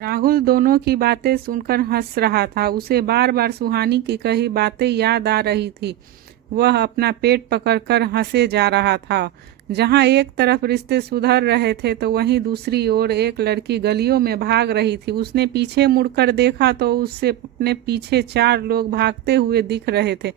राहुल दोनों की बातें सुनकर हंस रहा था। उसे बार बार सुहानी की कही बातें याद आ रही थी। वह अपना पेट पकड़कर हंसे जा रहा था। जहां एक तरफ रिश्ते सुधर रहे थे तो वहीं दूसरी ओर एक लड़की गलियों में भाग रही थी। उसने पीछे मुड़कर देखा तो उससे अपने पीछे 4 लोग भागते हुए दिख रहे थे।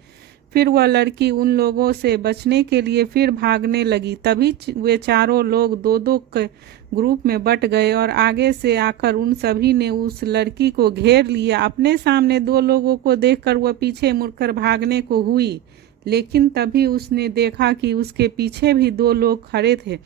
फिर वह लड़की उन लोगों से बचने के लिए फिर भागने लगी। तभी वे चारों लोग दो दो के ग्रुप में बट गए और आगे से आकर उन सभी ने उस लड़की को घेर लिया। अपने सामने 2 लोगों को देखकर वह पीछे मुड़कर भागने को हुई, लेकिन तभी उसने देखा कि उसके पीछे भी 2 लोग खड़े थे।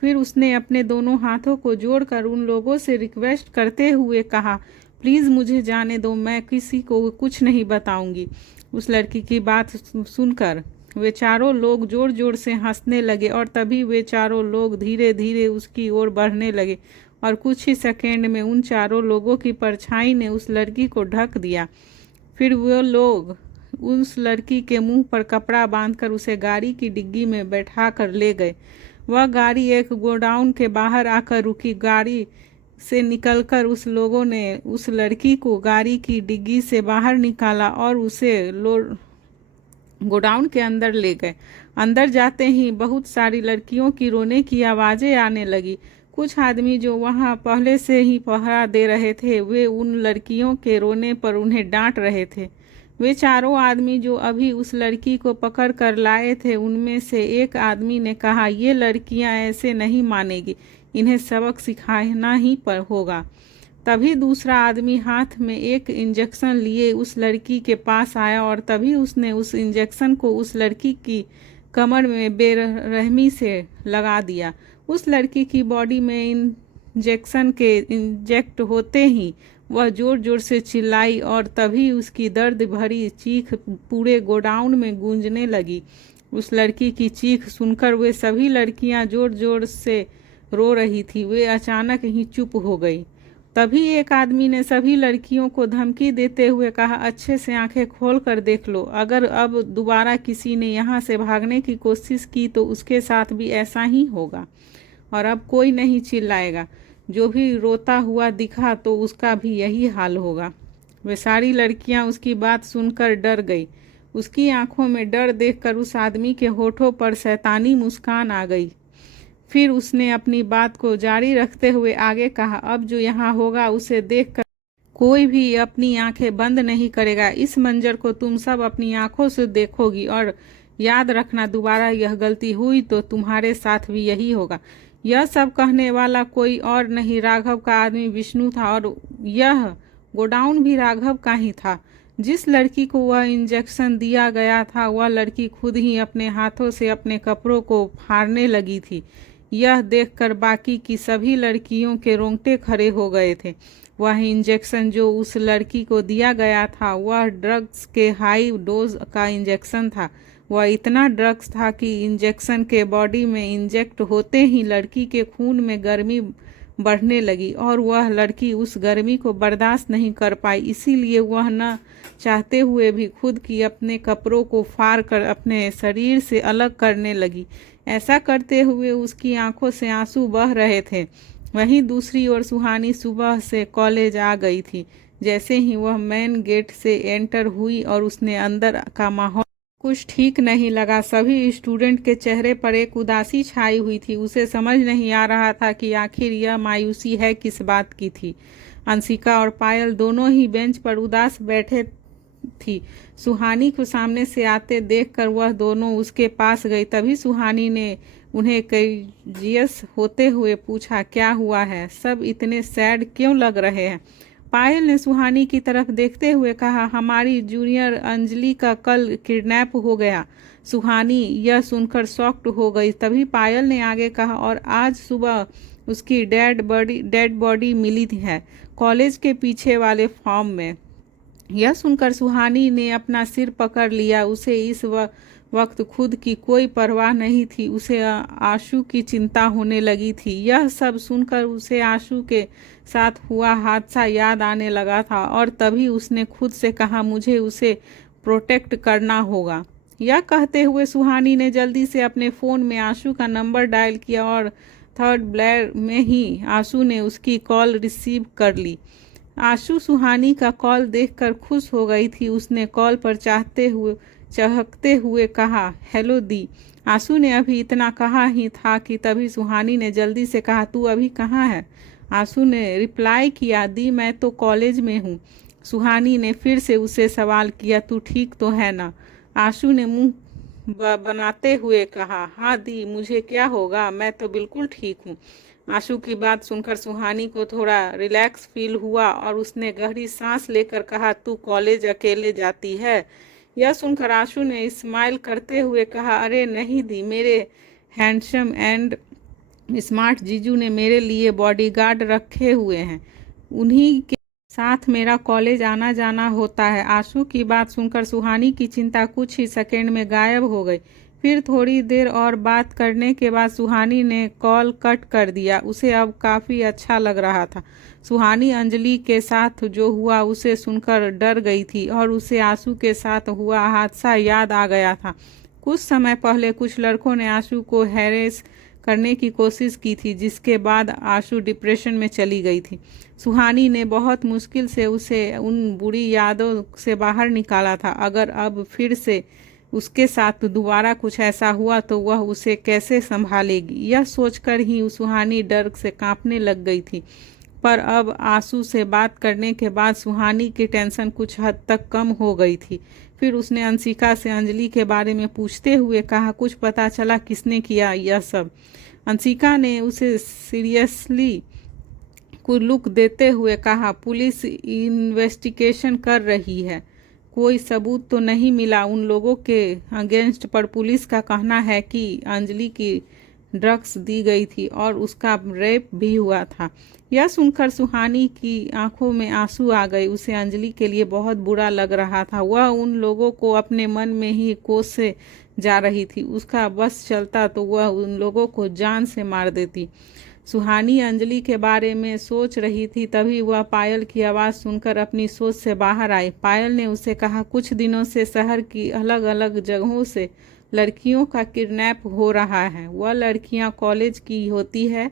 फिर उसने अपने दोनों हाथों को जोड़कर उन लोगों से रिक्वेस्ट करते हुए कहा, प्लीज़ मुझे जाने दो, मैं किसी को कुछ नहीं बताऊंगी। उस लड़की की बात सुनकर वे चारों लोग जोर जोर से हंसने लगे और तभी वे चारों लोग धीरे धीरे उसकी ओर बढ़ने लगे और कुछ ही सेकेंड में उन चारों लोगों की परछाई ने उस लड़की को ढक दिया। फिर वो लोग उस लड़की के मुंह पर कपड़ा बांधकर उसे गाड़ी की डिग्गी में बैठा कर ले गए। वह गाड़ी एक गोडाउन के बाहर आकर रुकी। गाड़ी से निकलकर उस लोगों ने उस लड़की को गाड़ी की डिग्गी से बाहर निकाला और उसे गोडाउन के अंदर ले गए। अंदर जाते ही बहुत सारी लड़कियों की रोने की आवाज़ें आने लगी। कुछ आदमी जो वहां पहले से ही पहरा दे रहे थे वे उन लड़कियों के रोने पर उन्हें डांट रहे थे। वे चारों आदमी जो अभी उस लड़की को पकड़ कर लाए थे उनमें से एक आदमी ने कहा, ये लड़कियां ऐसे नहीं मानेगी, इन्हें सबक सिखाना ही पर होगा। तभी दूसरा आदमी हाथ में एक इंजेक्शन लिए उस लड़की के पास आया और तभी उसने उस इंजेक्शन को उस लड़की की कमर में बेरहमी से लगा दिया। उस लड़की की बॉडी में इंजेक्शन के इंजेक्ट होते ही वह जोर जोर से चिल्लाई और तभी उसकी दर्द भरी चीख पूरे गोडाउन में गूंजने लगी। उस लड़की की चीख सुनकर वे सभी लड़कियां जोर जोर से रो रही थी। वे अचानक ही चुप हो गई। तभी एक आदमी ने सभी लड़कियों को धमकी देते हुए कहा, अच्छे से आंखें खोल कर देख लो, अगर अब दोबारा किसी ने यहाँ से भागने की कोशिश की तो उसके साथ भी ऐसा ही होगा और अब कोई नहीं चिल्लाएगा। जो भी रोता हुआ दिखा तो उसका भी यही हाल होगा। वे सारी लड़कियां उसकी बात सुनकर डर गई। उसकी आंखों में डर देखकर उस आदमी के होठों पर शैतानी मुस्कान आ गई। फिर उसने अपनी बात को जारी रखते हुए आगे कहा, अब जो यहाँ होगा उसे देखकर कोई भी अपनी आंखें बंद नहीं करेगा। इस मंजर को तुम सब अपनी आंखों से देखोगी और याद रखना, दोबारा यह गलती हुई तो तुम्हारे साथ भी यही होगा। यह सब कहने वाला कोई और नहीं राघव का आदमी विष्णु था और यह गोडाउन भी राघव का ही था। जिस लड़की को वह इंजेक्शन दिया गया था वह लड़की खुद ही अपने हाथों से अपने कपड़ों को फाड़ने लगी थी। यह देखकर बाकी की सभी लड़कियों के रोंगटे खड़े हो गए थे। वह इंजेक्शन जो उस लड़की को दिया गया था वह ड्रग्स के हाई डोज का इंजेक्शन था। वह इतना ड्रग्स था कि इंजेक्शन के बॉडी में इंजेक्ट होते ही लड़की के खून में गर्मी बढ़ने लगी और वह लड़की उस गर्मी को बर्दाश्त नहीं कर पाई। इसीलिए वह न चाहते हुए भी खुद की अपने कपड़ों को फाड़ कर अपने शरीर से अलग करने लगी। ऐसा करते हुए उसकी आंखों से आंसू बह रहे थे। वहीं दूसरी ओर सुहानी सुबह से कॉलेज आ गई थी। जैसे ही वह मेन गेट से एंटर हुई और उसने अंदर का माहौल कुछ ठीक नहीं लगा। सभी स्टूडेंट के चेहरे पर एक उदासी छाई हुई थी। उसे समझ नहीं आ रहा था कि आखिर यह मायूसी है किस बात की थी। अंशिका और पायल दोनों ही बेंच पर उदास बैठे थी। सुहानी को सामने से आते देखकर वह दोनों उसके पास गई। तभी सुहानी ने उन्हें कजियस होते हुए पूछा, क्या हुआ है, सब इतने सैड क्यों लग रहे हैं। पायल ने सुहानी की तरफ देखते हुए कहा, हमारी जूनियर अंजलि का कल किडनैप हो गया। सुहानी यह सुनकर शॉक्ड हो गई। तभी पायल ने आगे कहा, और आज सुबह उसकी डेड बॉडी मिली है कॉलेज के पीछे वाले फार्म में। यह सुनकर सुहानी ने अपना सिर पकड़ लिया। उसे इस वक्त खुद की कोई परवाह नहीं थी। उसे आशु की चिंता होने लगी थी। यह सब सुनकर उसे आशु के साथ हुआ हादसा याद आने लगा था और तभी उसने खुद से कहा, मुझे उसे प्रोटेक्ट करना होगा। यह कहते हुए सुहानी ने जल्दी से अपने फ़ोन में आशु का नंबर डायल किया और थर्ड ब्लैर में ही आशु ने उसकी कॉल रिसीव कर ली। आशु सुहानी का कॉल देखकर खुश हो गई थी। उसने कॉल पर चहकते हुए कहा, हेलो दी। आशु ने अभी इतना कहा ही था कि तभी सुहानी ने जल्दी से कहा, तू अभी कहाँ है? आशु ने रिप्लाई किया, दी मैं तो कॉलेज में हूँ। सुहानी ने फिर से उसे सवाल किया, तू ठीक तो है ना? आशु ने मुंह बनाते हुए कहा, हाँ दी, मुझे क्या होगा, मैं तो बिल्कुल ठीक हूँ। आशु की बात सुनकर सुहानी को थोड़ा रिलैक्स फील हुआ और उसने गहरी सांस लेकर कहा, तू कॉलेज अकेले जाती है? यह सुनकर आशु ने स्माइल करते हुए कहा, अरे नहीं दी, मेरे हैंडसम एंड स्मार्ट जीजू ने मेरे लिए बॉडीगार्ड रखे हुए हैं, उन्हीं के साथ मेरा कॉलेज आना जाना होता है। आशु की बात सुनकर सुहानी की चिंता कुछ ही सेकंड में गायब हो गई। फिर थोड़ी देर और बात करने के बाद सुहानी ने कॉल कट कर दिया। उसे अब काफ़ी अच्छा लग रहा था। सुहानी अंजलि के साथ जो हुआ उसे सुनकर डर गई थी और उसे आशु के साथ हुआ हादसा याद आ गया था। कुछ समय पहले कुछ लड़कों ने आशु को हैरेस करने की कोशिश की थी, जिसके बाद आशु डिप्रेशन में चली गई थी। सुहानी ने बहुत मुश्किल से उसे उन बुरी यादों से बाहर निकाला था। अगर अब फिर से उसके साथ दोबारा कुछ ऐसा हुआ तो वह उसे कैसे संभालेगी, यह सोचकर ही सुहानी डर से कांपने लग गई थी। पर अब आशु से बात करने के बाद सुहानी की टेंशन कुछ हद तक कम हो गई थी। फिर उसने अंशिका से अंजलि के बारे में पूछते हुए कहा, कुछ पता चला किसने किया यह सब? अंशिका ने उसे सीरियसली को लुक देते हुए कहा, पुलिस इन्वेस्टिगेशन कर रही है, कोई सबूत तो नहीं मिला उन लोगों के अगेंस्ट, पर पुलिस का कहना है कि अंजलि की ड्रग्स दी गई थी और उसका रेप भी हुआ था। यह सुनकर सुहानी की आंखों में आंसू आ गए। उसे अंजलि के लिए बहुत बुरा लग रहा था। वह उन लोगों को अपने मन में ही कोसे जा रही थी। उसका बस चलता तो वह उन लोगों को जान से मार देती। सुहानी अंजलि के बारे में सोच रही थी, तभी वह पायल की आवाज़ सुनकर अपनी सोच से बाहर आई। पायल ने उसे कहा, कुछ दिनों से शहर की अलग अलग जगहों से लड़कियों का किडनैप हो रहा है। वह लड़कियां कॉलेज की होती है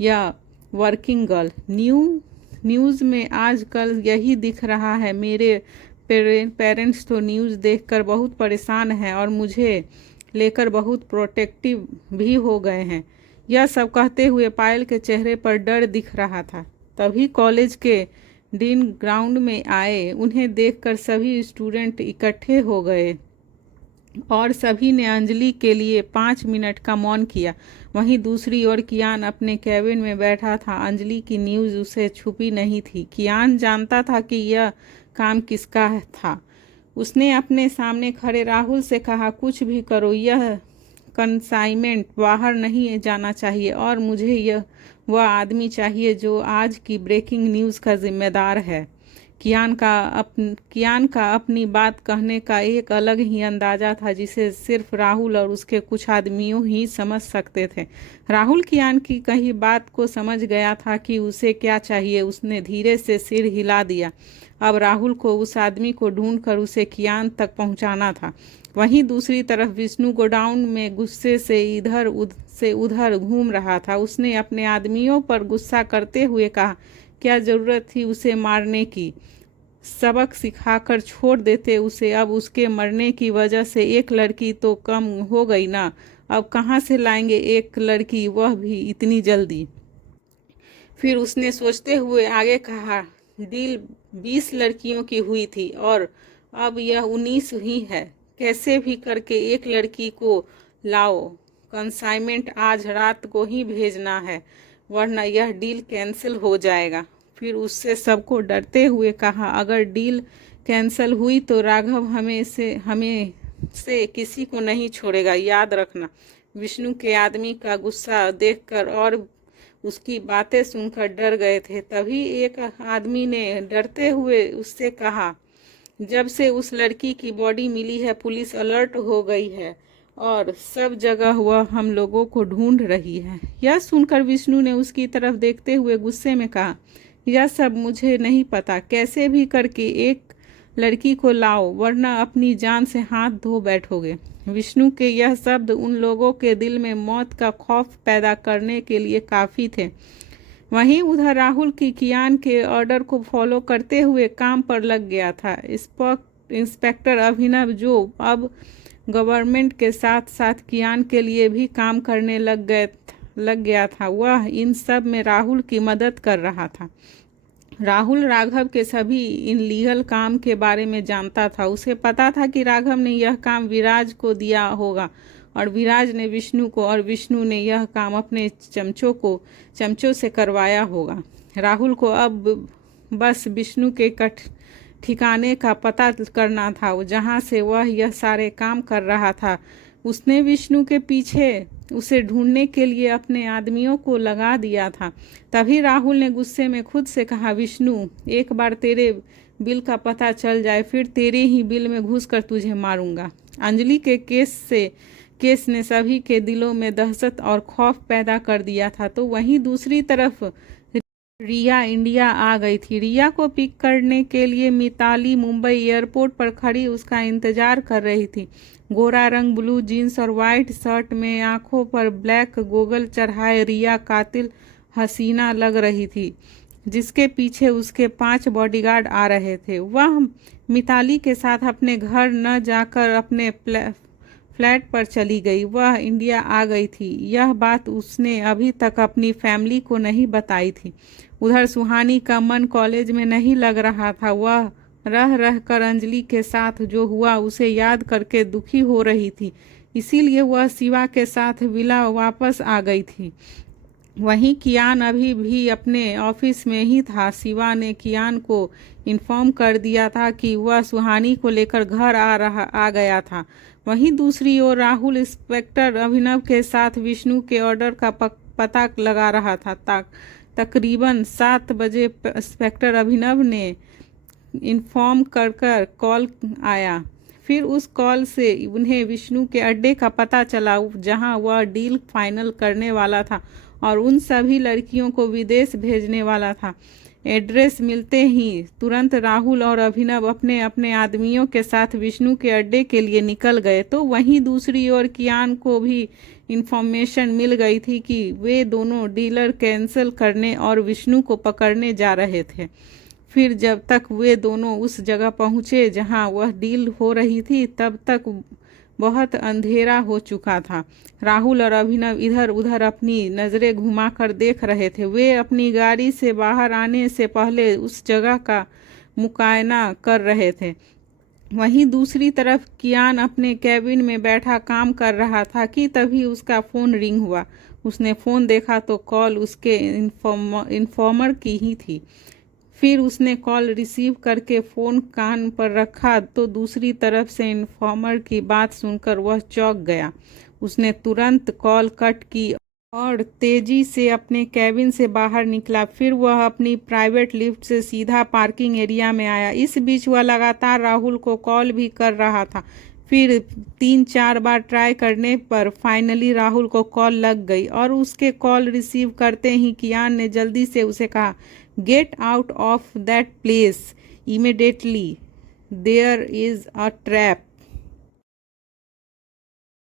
या वर्किंग गर्ल। न्यूज़ में आजकल यही दिख रहा है। मेरे पेरेंट्स तो न्यूज़ देखकर बहुत परेशान हैं और मुझे लेकर बहुत प्रोटेक्टिव भी हो गए हैं। यह सब कहते हुए पायल के चेहरे पर डर दिख रहा था। तभी कॉलेज के डीन ग्राउंड में आए। उन्हें देखकर सभी स्टूडेंट इकट्ठे हो गए और सभी ने अंजलि के लिए 5 मिनट का मौन किया। वहीं दूसरी ओर कियान अपने कैबिन में बैठा था। अंजलि की न्यूज़ उसे छुपी नहीं थी। कियान जानता था कि यह काम किसका था। उसने अपने सामने खड़े राहुल से कहा, कुछ भी करो, यह कंसाइनमेंट बाहर नहीं जाना चाहिए और मुझे वह आदमी चाहिए जो आज की ब्रेकिंग न्यूज़ का जिम्मेदार है। कियान का अपनी बात कहने का एक अलग ही अंदाजा था, जिसे सिर्फ राहुल और उसके कुछ आदमियों ही समझ सकते थे। राहुल कियान की कही बात को समझ गया था कि उसे क्या चाहिए। उसने धीरे से सिर हिला दिया। अब राहुल को उस आदमी को ढूंढकर उसे कियान तक पहुंचाना था। वहीं दूसरी तरफ विष्णु गोडाउन में गुस्से से इधर से उधर घूम रहा था। उसने अपने आदमियों पर गुस्सा करते हुए कहा, क्या ज़रूरत थी उसे मारने की? सबक सिखाकर छोड़ देते उसे। अब उसके मरने की वजह से एक लड़की तो कम हो गई ना। अब कहाँ से लाएंगे एक लड़की, वह भी इतनी जल्दी? फिर उसने सोचते हुए आगे कहा, डील 20 लड़कियों की हुई थी और अब यह 19 ही है। कैसे भी करके एक लड़की को लाओ। कंसाइनमेंट आज रात को ही भेजना है, वरना यह डील कैंसिल हो जाएगा। फिर उससे सबको डरते हुए कहा, अगर डील कैंसिल हुई तो राघव हमें से किसी को नहीं छोड़ेगा, याद रखना। विष्णु के आदमी का गुस्सा देखकर और उसकी बातें सुनकर डर गए थे। तभी एक आदमी ने डरते हुए उससे कहा, जब से उस लड़की की बॉडी मिली है पुलिस अलर्ट हो गई है और सब जगह वह हम लोगों को ढूंढ रही है। यह सुनकर विष्णु ने उसकी तरफ देखते हुए गुस्से में कहा, यह सब मुझे नहीं पता। कैसे भी करके एक लड़की को लाओ, वरना अपनी जान से हाथ धो बैठोगे। विष्णु के यह शब्द उन लोगों के दिल में मौत का खौफ पैदा करने के लिए काफ़ी थे। वहीं उधर राहुल की कियान के ऑर्डर को फॉलो करते हुए काम पर लग गया था। इंस्पेक्टर अभिनव, जो अब गवर्नमेंट के साथ साथ कियान के लिए भी काम करने लग गया था, वह इन सब में राहुल की मदद कर रहा था। राहुल राघव के सभी इन लीगल काम के बारे में जानता था। उसे पता था कि राघव ने यह काम विराज को दिया होगा और विराज ने विष्णु को, और विष्णु ने यह काम अपने चमचों से करवाया होगा। राहुल को अब बस विष्णु के ठिकाने का पता करना था, जहाँ से वह यह सारे काम कर रहा था। उसने विष्णु के पीछे उसे ढूंढने के लिए अपने आदमियों को लगा दिया था। तभी राहुल ने गुस्से में खुद से कहा, विष्णु, एक बार तेरे बिल का पता चल जाए, फिर तेरे ही बिल में घुसकर तुझे मारूंगा। अंजलि के केस ने सभी के दिलों में दहशत और खौफ पैदा कर दिया था। तो वहीं दूसरी तरफ रिया इंडिया आ गई थी। रिया को पिक करने के लिए मिताली मुंबई एयरपोर्ट पर खड़ी उसका इंतजार कर रही थी। गोरा रंग, ब्लू जीन्स और वाइट शर्ट में, आंखों पर ब्लैक गोगल चढ़ाए रिया कातिल हसीना लग रही थी, जिसके पीछे उसके 5 बॉडीगार्ड आ रहे थे। वह मिताली के साथ अपने घर न जाकर अपने फ्लैट पर चली गई। वह इंडिया आ गई थी, यह बात उसने अभी तक अपनी फैमिली को नहीं बताई थी। उधर सुहानी का मन कॉलेज में नहीं लग रहा था। वह रह कर अंजलि के साथ जो हुआ उसे याद करके दुखी हो रही थी, इसीलिए वह शिवा के साथ विला वापस आ गई थी। वहीं कियान अभी भी अपने ऑफिस में ही था। शिवा ने कियान को इन्फॉर्म कर दिया था कि वह सुहानी को लेकर घर आ गया था। वहीं दूसरी ओर राहुल इंस्पेक्टर अभिनव के साथ विष्णु के ऑर्डर का पता लगा रहा था। तकरीबन 7 बजे इंस्पेक्टर अभिनव ने इन्फॉर्म कर कॉल आया। फिर उस कॉल से उन्हें विष्णु के अड्डे का पता चला, जहां वह डील फाइनल करने वाला था और उन सभी लड़कियों को विदेश भेजने वाला था। एड्रेस मिलते ही तुरंत राहुल और अभिनव अपने अपने आदमियों के साथ विष्णु के अड्डे के लिए निकल गए। तो वहीं दूसरी ओर कियान को भी इंफॉर्मेशन मिल गई थी कि वे दोनों डीलर कैंसिल करने और विष्णु को पकड़ने जा रहे थे। फिर जब तक वे दोनों उस जगह पहुंचे जहां वह डील हो रही थी, तब तक बहुत अंधेरा हो चुका था। राहुल और अभिनव इधर उधर अपनी नज़रें घुमाकर देख रहे थे। वे अपनी गाड़ी से बाहर आने से पहले उस जगह का मुआयना कर रहे थे। वहीं दूसरी तरफ कियान अपने कैबिन में बैठा काम कर रहा था कि तभी उसका फ़ोन रिंग हुआ। उसने फ़ोन देखा तो कॉल उसके इन्फॉर्मर की ही थी। फिर उसने कॉल रिसीव करके फ़ोन कान पर रखा तो दूसरी तरफ से इन्फॉर्मर की बात सुनकर वह चौंक गया। उसने तुरंत कॉल कट की और तेजी से अपने कैबिन से बाहर निकला। फिर वह अपनी प्राइवेट लिफ्ट से सीधा पार्किंग एरिया में आया। इस बीच वह लगातार राहुल को कॉल भी कर रहा था। फिर 3-4 बार ट्राई करने पर फाइनली राहुल को कॉल लग गई और उसके कॉल रिसीव करते ही कियान ने जल्दी से उसे कहा, get out of that place immediately, there is a trap.